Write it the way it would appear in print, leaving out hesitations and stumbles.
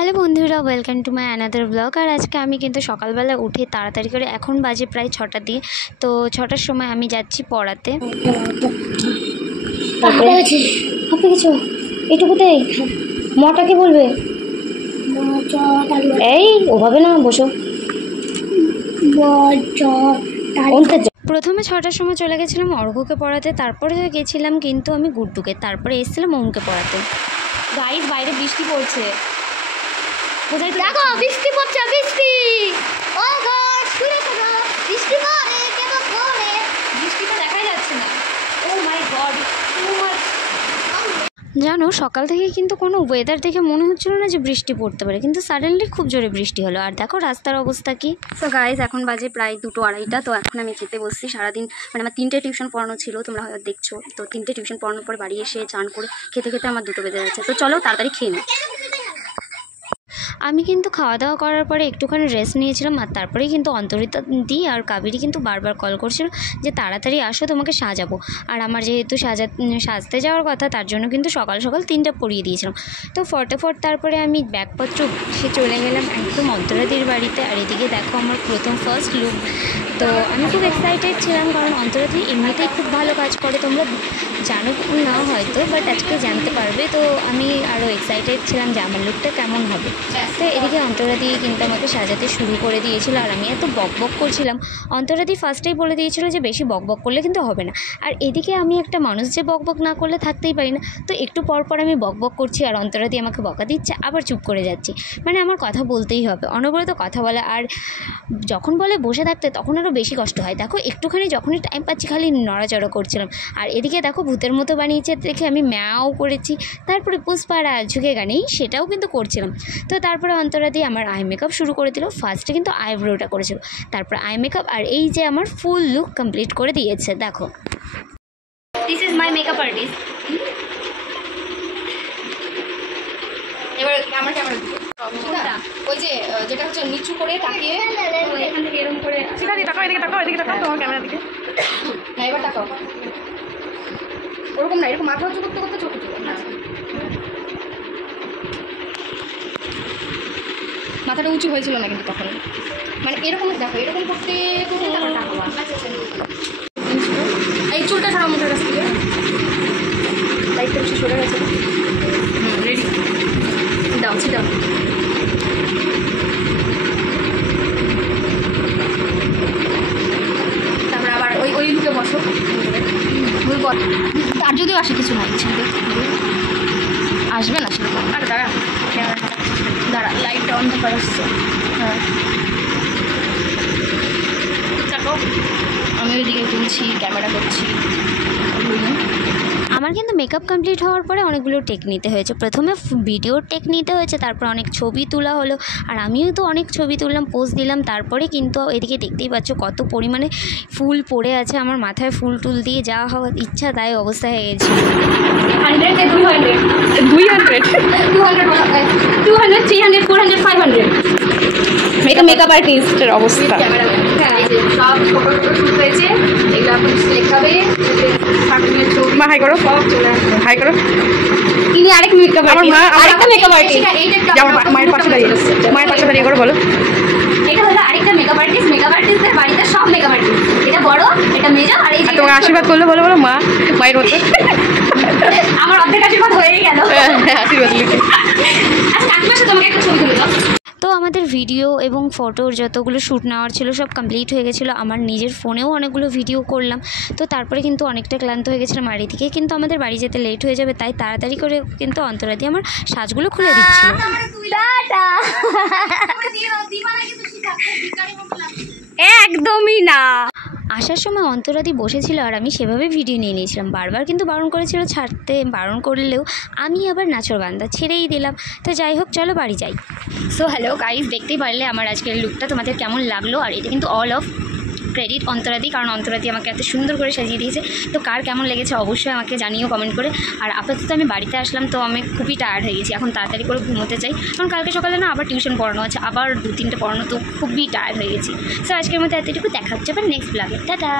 Hello বন্ধুরা, welcome to my another blog. আর আজকে আমি কিন্তু সকালবেলা উঠে তাড়াতাড়ি করে, এখন বাজে প্রায় 6টা দিয়ে, তো 6টার সময় আমি যাচ্ছি পড়াতে। কিছু এটুকুতে মটাকে বলবে, এই ওভাবে না, বসো। প্রথমে 6টার সময় চলে গেছিলাম অর্ঘ্যকে পড়াতে, তারপরে গেছিলাম কিন্তু আমি গুড্ডুকে, তারপরে এসেছিলাম ওমকে পড়াতে। গাইস, বাইরে বৃষ্টি পড়ছে, দেখো বৃষ্টি পড়ছে, বৃষ্টি। ও গড, শুনে শোনো, বৃষ্টি পড়ে, কেমন পড়ে, বৃষ্টিটা দেখাই যাচ্ছে না। ও মাই গড, জানো সকাল থেকে কিন্তু কোনো ওয়েদার দেখে মনে হচ্ছিল না যে বৃষ্টি পড়তে পারে, কিন্তু সাডেনলি খুব জোরে বৃষ্টি হলো। আর দেখো রাস্তার অবস্থা কি। সো গাইজ, এখন বাজে প্রায় 2-2:30, তো এখন আমি খেতে বসছি। সারাদিন মানে আমার 3টে টিউশন পড়ানো ছিল, তোমরা হয়তো দেখছো। তো 3টে টিউশন পড়ানোর পরে বাড়ি এসে চান করে খেতে খেতে আমার 2টো বেজে যাচ্ছে। তো চলো তাড়াতাড়ি খেয়ে নিই। আমি কিন্তু খাওয়া দাওয়া করার পরে একটুখানি রেস্ট নিয়েছিলাম, আর তারপরেই কিন্তু অন্তরিতা দি আর কাবেরী কিন্তু বারবার কল করছিল যে তাড়াতাড়ি আসো, তোমাকে সাজাবো। আর আমার যেহেতু সাজতে যাওয়ার কথা, তার জন্য কিন্তু সকাল সকাল 3টা পরিয়ে দিয়েছিলাম। তো ফটাফট তারপরে আমি ব্যাগপত্র সে চলে গেলাম একদম অন্তরাদির বাড়িতে। আর এদিকে দেখো আমার প্রথম ফার্স্ট লুক। তো আমি খুব এক্সাইটেড ছিলাম, কারণ অন্তরাদি এমনিতেই খুব ভালো কাজ করে, তোমরা জানো না হয়তো, বাট আজকে জানতে পারবে। তো আমি আরও এক্সাইটেড ছিলাম যে আমার লুকটা কেমন হবে। তো এদিকে অন্তরাদি কিন্তু আমাকে সাজাতে শুরু করে দিয়েছিল, আর আমি এত বকবক করছিলাম। অন্তরাদি ফার্স্টেই বলে দিয়েছিল যে বেশি বকবক করলে কিন্তু হবে না। আর এদিকে আমি একটা মানুষ যে বকবক না করলে থাকতেই পারি না, তো একটু পর পর আমি বকবক করছি, আর অন্তরাদি আমাকে বকা দিচ্ছে, আবার চুপ করে যাচ্ছি। মানে আমার কথা বলতেই হবে, অনবরত কথা বলা। আর যখন বলে বসে থাকতে, তখন আরও বেশি কষ্ট হয়। দেখো একটুখানি যখনই টাইম পাচ্ছি খালি নড়াচড়া করছিলাম। আর এদিকে দেখো ভূতের মতো বানিয়েছে দেখে আমি ম্যাও করেছি। তারপরে পুষ্পারা ঝুঁকে গানেই সেটাও কিন্তু করছিলাম। তো তারপরে অন্তরাদি আমার আই মেকআপ শুরু করে দিল। ফার্স্টে কিন্তু আইব্রোটা করেছিল, তারপর আই মেকআপ, আর এই যে আমার ফুল লুক কমপ্লিট করে দিয়েছে। দেখো, this is my makeup artist. এবার আমার ক্যামেরা ওই যে যেটা হচ্ছে নিচু করে তাকিয়ে এখান থেকে এরকম করে এদিকে তাকাও তোমার ক্যামেরা দিকে। হ্যাঁ, এবার তাকাও। ওরকম না, এরকম মাথা উঁচু করতে করতে চোখ উঁচু। মাথাটা উঁচু হয়েছিল না কিন্তু তখন, মানে এরকম দেখো, এরকম করতে এই চুলটা সরা মুখের কাছ থেকে, লাইটটা বেশি সরে গেছে। রেডি, দাও দাও। তারপরে আবার ওই লুকে বসো। আর যদিও আসে কিছু না, আসবে না সেরকম। আর দাঁড়া লাইটটা অন করা আসছে। হ্যাঁ, দেখো আমি ওইদিকে তুলছি, ক্যামেরা করছি। আমার কিন্তু মেকআপ কমপ্লিট হওয়ার পরে অনেকগুলো টেক নিতে হয়েছে। প্রথমে ভিডিও টেক নিতে হয়েছে, তারপর অনেক ছবি তোলা হলো, আর আমিও তো অনেক ছবি তুললাম, পোজ দিলাম। তারপরে কিন্তু এদিকে দেখতেই পাচ্ছ কত পরিমাণে ফুল পড়ে আছে। আমার মাথায় ফুল টুল দিয়ে যা হওয়ার ইচ্ছা তাই অবস্থা হয়ে গেছে। 100, 200, 300, 400, 500 মেকআপ আর্টিস্টের অবস্থা। সব ফটো শুট হয়েছে, এগুলো এখন লেখাবে। মা হাই করো, সব চলে আসবে। হাই করো। ইনি আরেক মেকআপ আর্টিস্ট, আরেকটা মেকআপ আর্টিস্ট। মায়ের পাশে দাঁড়িয়ে, মায়ের পাশে দাঁড়িয়ে করো, বলো। এটা হলো আরেকটা মেকআপ আর্টিস্ট। মেকআপ আর্টিস্টদের বাড়িতে সব মেকআপ আর্টিস্ট, এটা বড়, এটা মেজো, আর এই যে তোমার আশীর্বাদ করলে বলো, বলো মা মায়ের মতো। আমার অর্ধেক আশীর্বাদ হয়ে গেল। আশীর্বাদ লিখে। আচ্ছা কাকিমার সাথে তোমাকে একটা ছবি তুলে দাও। তো আমাদের ভিডিও এবং ফটোর যতগুলো শ্যুট নেওয়ার ছিল সব কমপ্লিট হয়ে গেছিলো। আমার নিজের ফোনেও অনেকগুলো ভিডিও করলাম। তো তারপরে কিন্তু অনেকটা ক্লান্ত হয়ে গেছিলাম, আর এদিকে কিন্তু আমাদের বাড়ি যেতে লেট হয়ে যাবে, তাই তাড়াতাড়ি করে কিন্তু অন্তরাদি আমার সাজগুলো খুলে দিচ্ছিল। একদমই না। আসার সময় অন্তরাদি বসেছিল, আর আমি সেভাবে ভিডিও নিয়ে নিয়েছিলাম। বারবার কিন্তু বারণ করেছিল ছাড়তে, বারণ করলেও আমি আবার নাচরবান্দা ছেড়েই দিলাম। তো যাই হোক, চলো বাড়ি যাই। সো হ্যালো গাইজ, দেখতেই পারলে আমার আজকের লুকটা তোমাদের কেমন লাগলো। আর এটা কিন্তু অল অফ ক্রেডিট অন্তরাদি, কারণ অন্তরাদি আমাকে এত সুন্দর করে সাজিয়ে দিয়েছে। তো কার কেমন লেগেছে অবশ্যই আমাকে জানিও কমেন্ট করে। আর আপাতত আমি বাড়িতে আসলাম, তো আমি খুবই টায়ার্ড হয়ে গেছি, এখন তাড়াতাড়ি করে ঘুমোতে চাই, কারণ কালকে সকালে না আবার টিউশন পড়ানো আছে, আবার 2-3টে পড়ানো, তো খুবই টায়ার্ড হয়ে গেছি। সো আজকের মধ্যে এতটুকু, দেখা হচ্ছে আবার নেক্সট ব্লগে। টাটা।